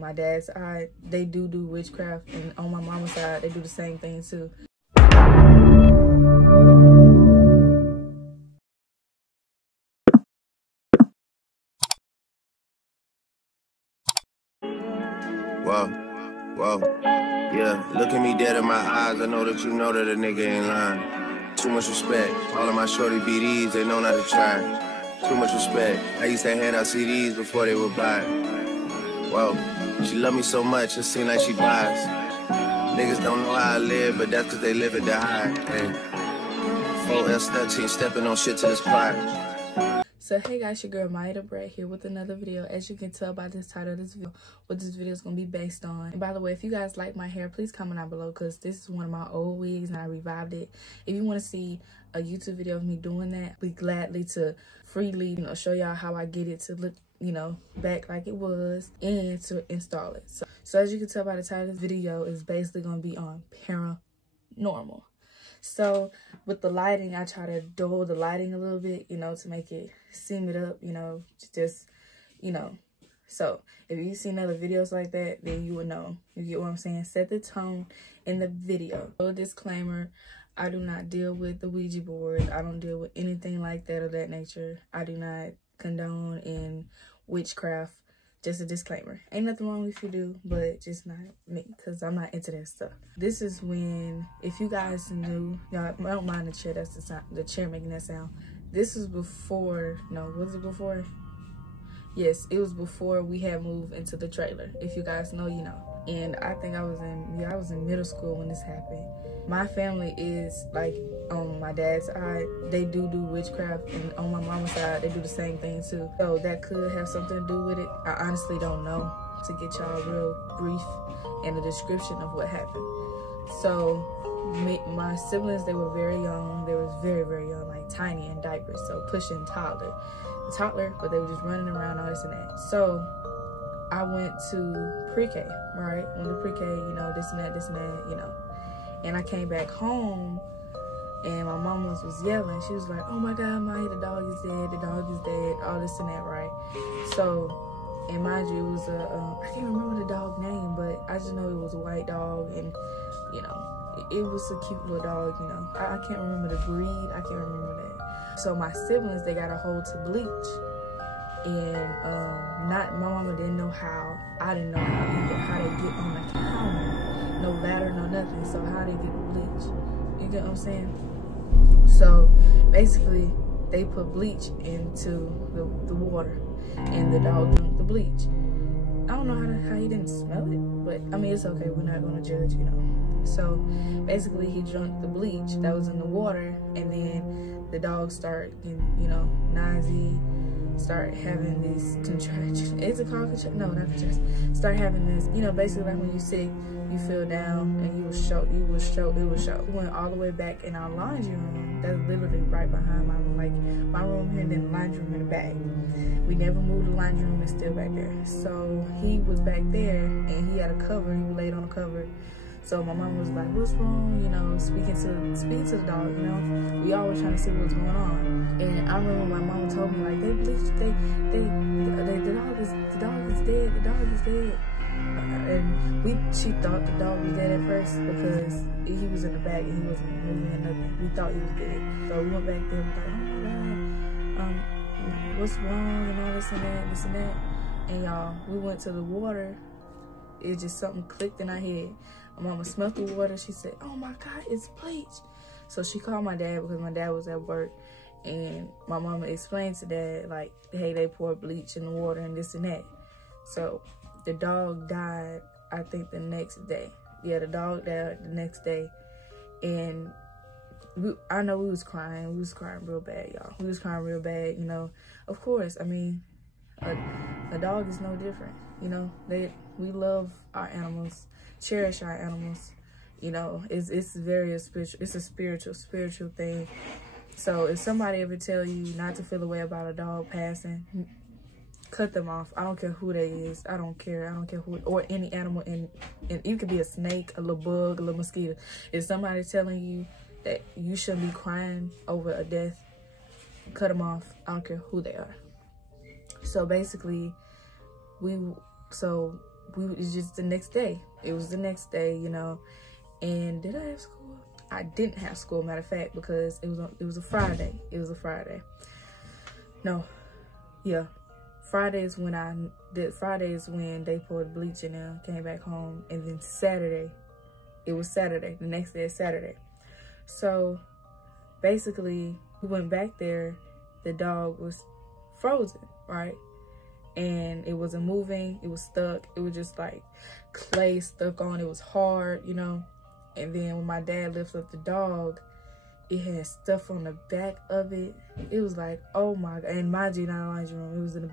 my dad's side, they do witchcraft, and on my mama's side, they do the same thing too. Whoa, yeah, look at me dead in my eyes, I know that you know that a nigga ain't lying. Too much respect, all of my shorty BDs, they know not to try. Too much respect, I used to hand out CDs before they would buy. Whoa, she love me so much, it seem like she buys. Niggas don't know how I live, but that's cause they live it to hide. Hey, 4L13, stepping on shit to this pride. So hey guys, your girl Maya the Brat here with another video. As you can tell by this title of this video, what this video is going to be based on. And by the way, if you guys like my hair, please comment down below, because this is one of my old wigs and I revived it. If you want to see a YouTube video of me doing that, be gladly to freely, show y'all how I get it to look, back like it was, and to install it. So as you can tell by the title of this video, is basically going to be on paranormal. So with the lighting, I try to dull the lighting a little bit, to make it seam it up, So if you've seen other videos like that, then you would know. You get what I'm saying? Set the tone in the video. A disclaimer, I do not deal with the Ouija board. I don't deal with anything like that of that nature. I do not condone in witchcraft. Just a disclaimer. Ain't nothing wrong if you do, but just not me, because I'm not into that stuff. This is when, if you guys knew, y'all don't mind the chair, that's the sound, the chair making that sound. This was before, no, was it before? Yes, it was before we had moved into the trailer. If you guys know, you know. And I think I was in middle school when this happened. My family is, like, on my dad's side, they do witchcraft, and on my mama's side, they do the same thing too. So that could have something to do with it. I honestly don't know, to get y'all real brief and a description of what happened. So my siblings, they were very young. They were very, very young, like tiny in diapers, so pushing toddler, but they were just running around, all this and that. So I went to pre-K, right? Went to pre-K, this and that, And I came back home, and my mom was yelling. She was like, "Oh my God, Maya, the dog is dead, all this and that," right? So, and mind you, it was I can't remember the dog name, but I just know it was a white dog, and, it was a cute little dog, I can't remember the breed, I can't remember that. So my siblings, they got a hold to bleach. And my mama didn't know how. I didn't know how they get on the counter. No ladder, no nothing. So how they get the bleach? You get what I'm saying? So basically, they put bleach into the water, and the dog drank the bleach. I don't know how he didn't smell it, but I mean, it's okay. We're not gonna judge, So basically, he drank the bleach that was in the water, and then the dog started, noisy. Start having these contractions. Is it called contraction? No, not contraction. Start having this, basically like when you're sick, you feel down and it will show. We went all the way back in our laundry room. That's literally right behind my room. Like my room here and then the laundry room in the back. We never moved the laundry room, it's still back there. So he was back there and he had a cover, he laid on a cover. So my mom was like, "What's wrong?" Speaking to the dog, We always trying to see what's going on. And I remember my mom told me, like, they bleached, the dog is dead, the dog is dead. And she thought the dog was dead at first because he was in the back and he wasn't moving or nothing. We thought he was dead. So we went back there and was like, "Oh my God, what's wrong?" and all this and that. And y'all, we went to the water. It just something clicked in our head. My mama smelled the water. She said, "Oh my God, it's bleach." So she called my dad because my dad was at work. And my mama explained to dad, like, hey, they poured bleach in the water and this and that. So the dog died, I think, the next day. Yeah, the dog died the next day. And I know we was crying. We was crying real bad, y'all. We was crying real bad, Of course, I mean, a dog is no different, we love our animals, cherish our animals, it's a spiritual thing. So if somebody ever tell you not to feel a way about a dog passing, cut them off. I don't care who they is. I don't care who, or any animal, and it could be a snake, a little bug, a little mosquito. If somebody telling you that you shouldn't be crying over a death, cut them off. I don't care who they are. So basically, it's just the next day. It was the next day, you know. And did I have school? I didn't have school, matter of fact, because it was a Friday. It was a Friday. No, yeah. Friday is when they poured bleach in there, came back home, and then Saturday, it was Saturday. The next day is Saturday. So basically, we went back there. The dog was frozen, right? And it wasn't moving. It was stuck. It was just like clay stuck on. It was hard, you know. And then when my dad lifted up the dog, it had stuff on the back of it. It was like, oh my God. And mind you, not a laundry room. It was in the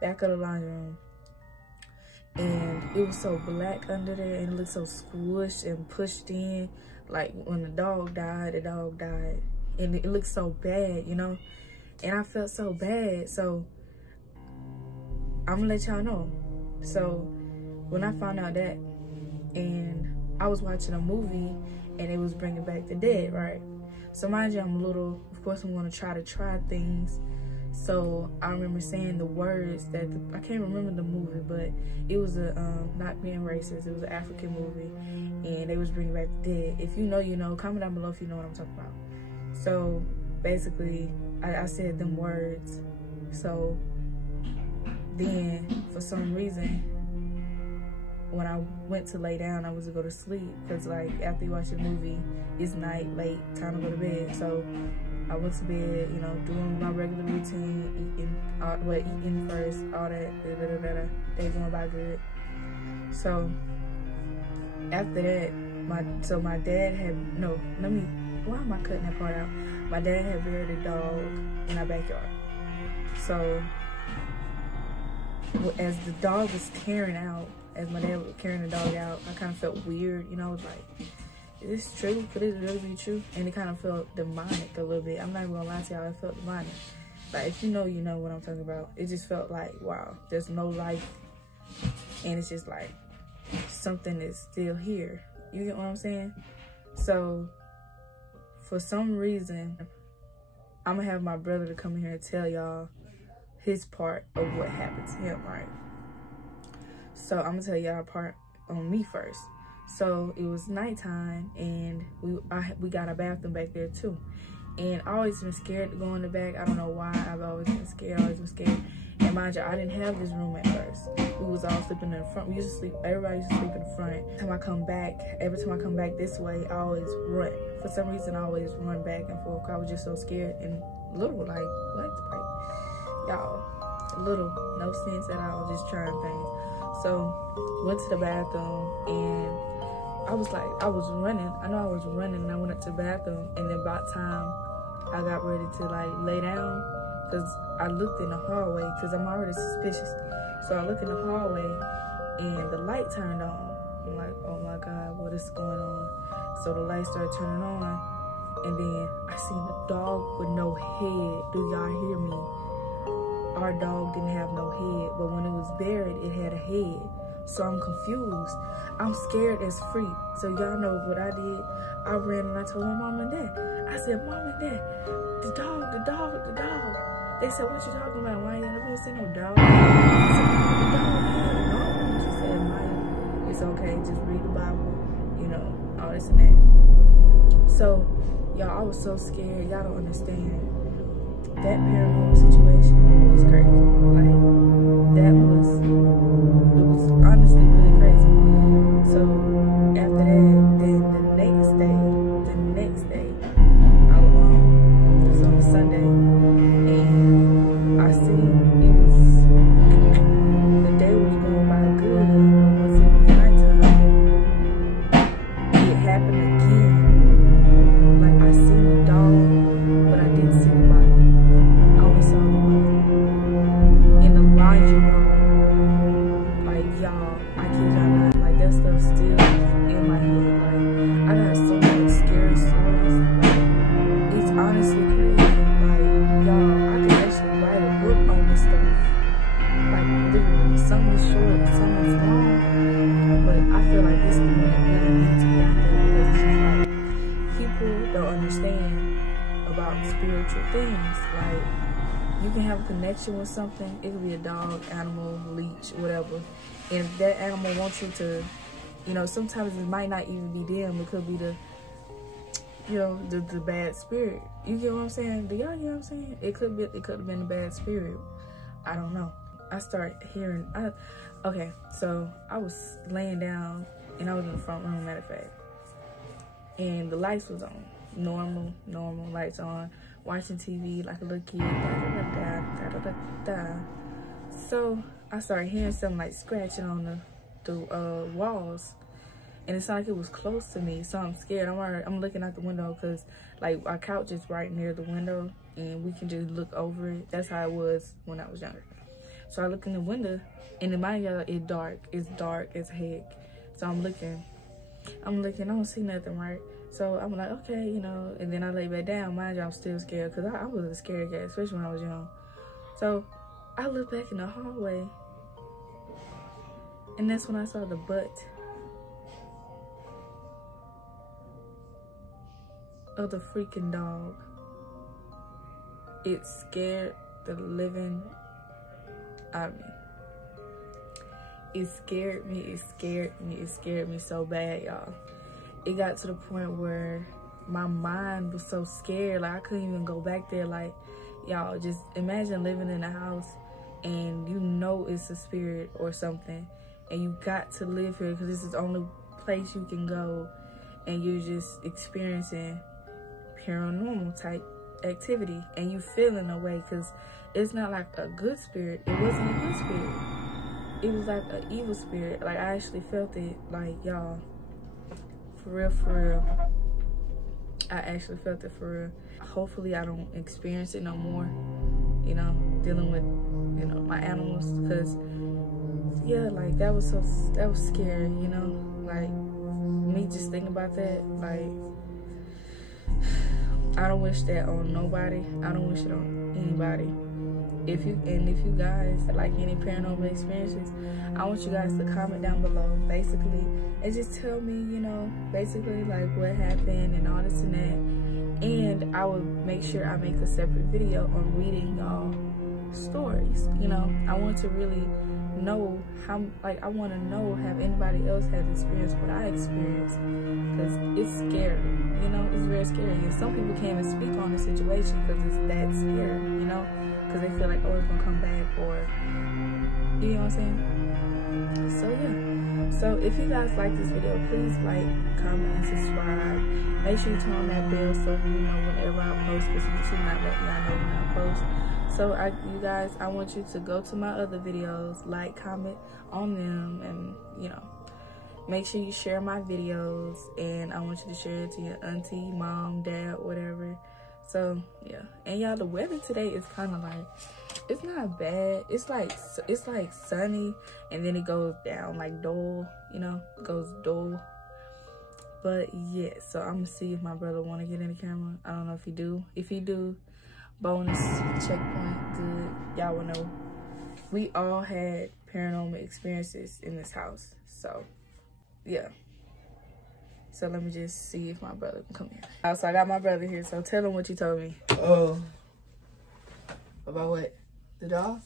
back of the laundry room. And it was so black under there, and it looked so squished and pushed in. Like when the dog died. And it looked so bad, you know. And I felt so bad. So I'm gonna let y'all know. So when I found out that, and I was watching a movie and it was bringing back the dead, right? So mind you, I'm little, of course I'm gonna try things. So I remember saying the words that, I can't remember the movie, but it was a, not being racist, it was an African movie, and they was bringing back the dead. If you know, you know, comment down below if you know what I'm talking about. So basically, I said them words. So then, for some reason, when I went to lay down, I was to go to sleep, because like after you watch the movie, it's night, late, time to go to bed. So I went to bed, you know, doing my regular routine, eating first, all that, day going by good. So after that, my dad had, why am I cutting that part out? My dad had buried a dog in our backyard. So as the dog was tearing out, as my dad was carrying the dog out, I kind of felt weird, you know. I was like, is this true? Could it really be true? And it kind of felt demonic a little bit. I'm not even gonna lie to y'all, it felt demonic. Like, if you know, you know what I'm talking about. It just felt like, wow, there's no life. And it's just like, something is still here. You get what I'm saying? So, for some reason, I'm gonna have my brother to come in here and tell y'all his part of what happened to him, right? So I'm gonna tell y'all a part on me first. So it was nighttime, and we got a bathroom back there too. And I always been scared to go in the back. I don't know why. I've always been scared. And mind you, I didn't have this room at first. We was all sleeping in the front. We used to sleep. Everybody used to sleep in the front. Every time I come back this way, I always run. For some reason, I always run back and forth. I was just so scared and little, like what? Like y'all, little, no sense at all. Just trying things. So went to the bathroom, and I was running. I know I was running, and I went up to the bathroom, and then about time I got ready to like lay down, because I looked in the hallway, because I'm already suspicious. So I looked in the hallway, and the light turned on. I'm like, oh my God, what is going on? So the light started turning on, and then I seen a dog with no head. Do y'all hear me? Our dog didn't have no head, but when it was buried, it had a head. So I'm confused. I'm scared as freak. So y'all know what I did. I ran and I told my mom and dad. I said, Mom and Dad, the dog. They said, what you talking about? Why you never seen no dog? I said, the dog had a dog. She said, Maya, it's okay. Just read the Bible, you know, all this and that. So, y'all, I was so scared. Y'all don't understand. That paranormal situation is crazy. Like, it was honestly really crazy. So after that, then the next day, it was on a Sunday, and I seen the day was going by good, but once it was nighttime, it happened again. Like, I seen the dog, but I didn't see the body. I only saw the body in the laundry room. Like, y'all, I kid y'all not, like, that stuff still in my head. Like, I got so many scary stories. Like, it's honestly crazy. Like, y'all, I could actually write a book on this stuff. Like, literally, some is short, some is long, but I feel like this is what it really needs to be out there, because it's just like, people don't understand about spiritual things. Like, you can have a connection with something. It could be a dog, animal, leech, whatever. And if that animal wants you to, you know, sometimes it might not even be them. It could be the, you know, the bad spirit. You get what I'm saying? Do y'all get what I'm saying? It could have been a bad spirit. I don't know. I started hearing. Okay, so I was laying down and I was in the front room, matter of fact, and the lights was on, normal lights on, watching TV like a little kid. So I started hearing something like scratching on the walls, and it sounded like it was close to me. So I'm scared. I'm looking out the window because like our couch is right near the window, and we can just look over it. That's how it was when I was younger. So I look in the window, and in my yard, it's dark as heck. So I'm looking, I don't see nothing, right? So I'm like, okay, you know, and then I lay back down. Mind you, I'm still scared because I was a scared cat, especially when I was young. So I look back in the hallway, and that's when I saw the butt of the freaking dog. It scared the living out of me. It scared me so bad, y'all. It got to the point where my mind was so scared, like I couldn't even go back there. Like, y'all, just imagine living in a house and you know it's a spirit or something, and you got to live here because this is the only place you can go, and you're just experiencing paranormal type activity, and you feel in a way because it's not like a good spirit. It wasn't a good spirit. It was like an evil spirit. Like, I actually felt it, like, y'all, for real. I actually felt it for real. Hopefully I don't experience it no more, you know, dealing with, you know, my animals, because yeah, like that was scary, you know, like me just thinking about that. Like, I don't wish that on nobody. I don't wish it on anybody. If you guys like any paranormal experiences, I want you guys to comment down below, basically, and just tell me, you know, basically like what happened and all this and that. And I will make sure I make a separate video on reading y'all stories. You know, I want to really know how, like, I want to know, have anybody else has experienced what I experienced, because it's scary, you know, it's very scary. And some people can't even speak on the situation because it's that scary, you know, because they feel like, oh, it's gonna come back, or, you know what I'm saying? So yeah, so if you guys like this video, please like, comment, and subscribe. Make sure you turn on that bell so you know whenever I post, because YouTube not letting y'all know when I post. So you guys, I want you to go to my other videos, like, comment on them, and, you know, make sure you share my videos, and I want you to share it to your auntie, mom, dad, whatever. So yeah, and y'all, the weather today is kind of like, it's not bad. It's like sunny, and then it goes down like dull, you know, it goes dull. But yeah, so I'm gonna see if my brother want to get in the camera. I don't know if he do. If he do, bonus checkpoint, good. Y'all will know. We all had paranormal experiences in this house, so yeah. So let me just see if my brother can come here. So I got my brother here, so tell him what you told me. Oh. About what? The dog?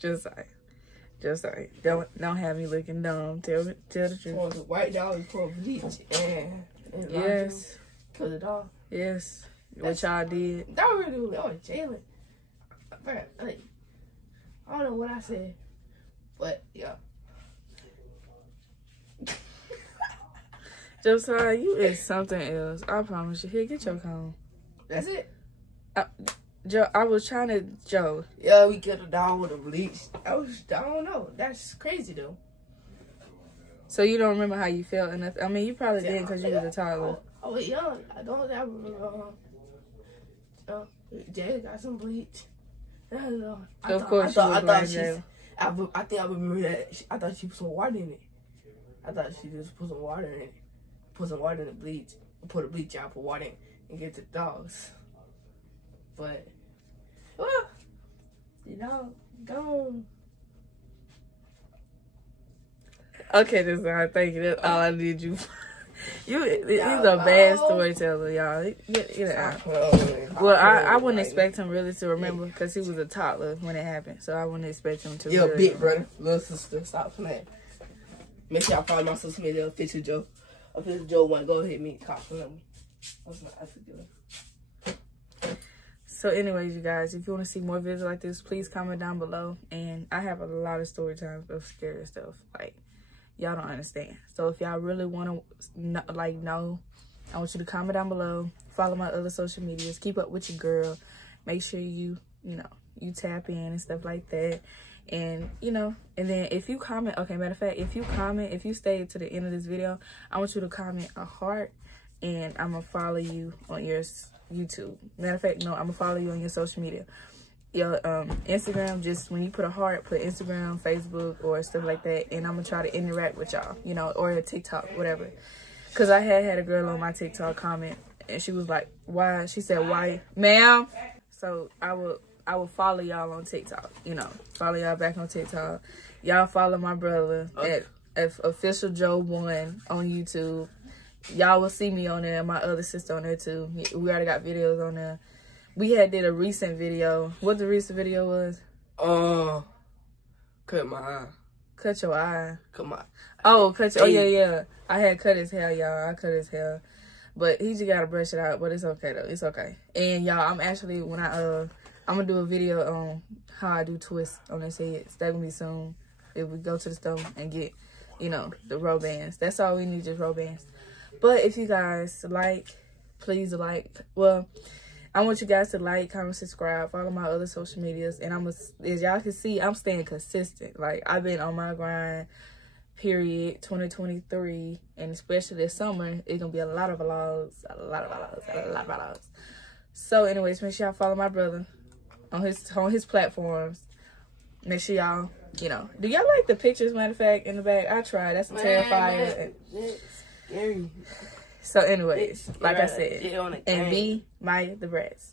Just sorry. Don't have me looking dumb. Tell the truth. For the white dog is for bleach. And yes. For the dog. Yes. What y'all did. That really was jailing. Like, I don't know what I said, but yeah. Josiah, you is something else. I promise you. Here, get your comb. That's it. Joe, I was trying to, Joe. Yeah, we killed a dog with a bleach. I don't know. That's crazy though. So you don't remember how you felt? And I mean, you probably didn't because you was a toddler. I was young. I don't remember. Jay got some bleach. Of course, I think I remember that. I thought she put some water in it. I thought she just put some water in it. Put some water in the bleach. Put the bleach out, put water in, and get the dogs. But, you know, go. Okay, this is how I think. That's all I need you. He's a bad storyteller, y'all. Get it out. Well, I wouldn't expect him really to remember because he was a toddler when it happened. So I wouldn't expect him to. You're a big brother, little sister. Stop playing. Make sure y'all follow my social media, Official Joe. Official Joe 1. Go hit me. Cop for them. That's my African. So anyways, you guys, if you want to see more videos like this, please comment down below. And I have a lot of story times of scary stuff. Like, y'all don't understand. So if y'all really want to know, I want you to comment down below. Follow my other social medias. Keep up with your girl. Make sure you tap in and stuff like that. And, and then if you comment, okay, matter of fact, if you stay to the end of this video, I want you to comment a heart. And I'm going to follow you on your YouTube. Matter of fact, no, I'm going to follow you on your social media. Your Instagram, just when you put a heart, put Instagram, Facebook, or stuff like that. And I'm going to try to interact with y'all, or TikTok, whatever. Because I had a girl on my TikTok comment. And she was like, why? She said, why? Ma'am. So I will follow y'all on TikTok. Follow y'all back on TikTok. Y'all follow my brother at Official Joe 1 on YouTube. Y'all will see me on there, my other sister on there too. We already got videos on there. We did a recent video. What the recent video was? Cut my eye. Cut your eye. Cut my. Oh, yeah. I had cut his hair, y'all. I cut his hair, but he just gotta brush it out. But it's okay though. It's okay. And y'all, I'm actually I'm gonna do a video on how I do twists on his head. That's gonna be soon. If we go to the store and get, the row bands. That's all we need, just row bands. But if you guys please well, I want you guys to like, comment, subscribe, follow my other social medias. And as y'all can see, I'm staying consistent. Like, I've been on my grind, period, 2023. And especially this summer, it's going to be a lot of vlogs. A lot of vlogs. So anyways, make sure y'all follow my brother on his platforms. Make sure y'all, do y'all like the pictures, matter of fact, in the back? I tried. That's a Terrifier. Scary. So anyways, like I said, and be Maya the Bratz.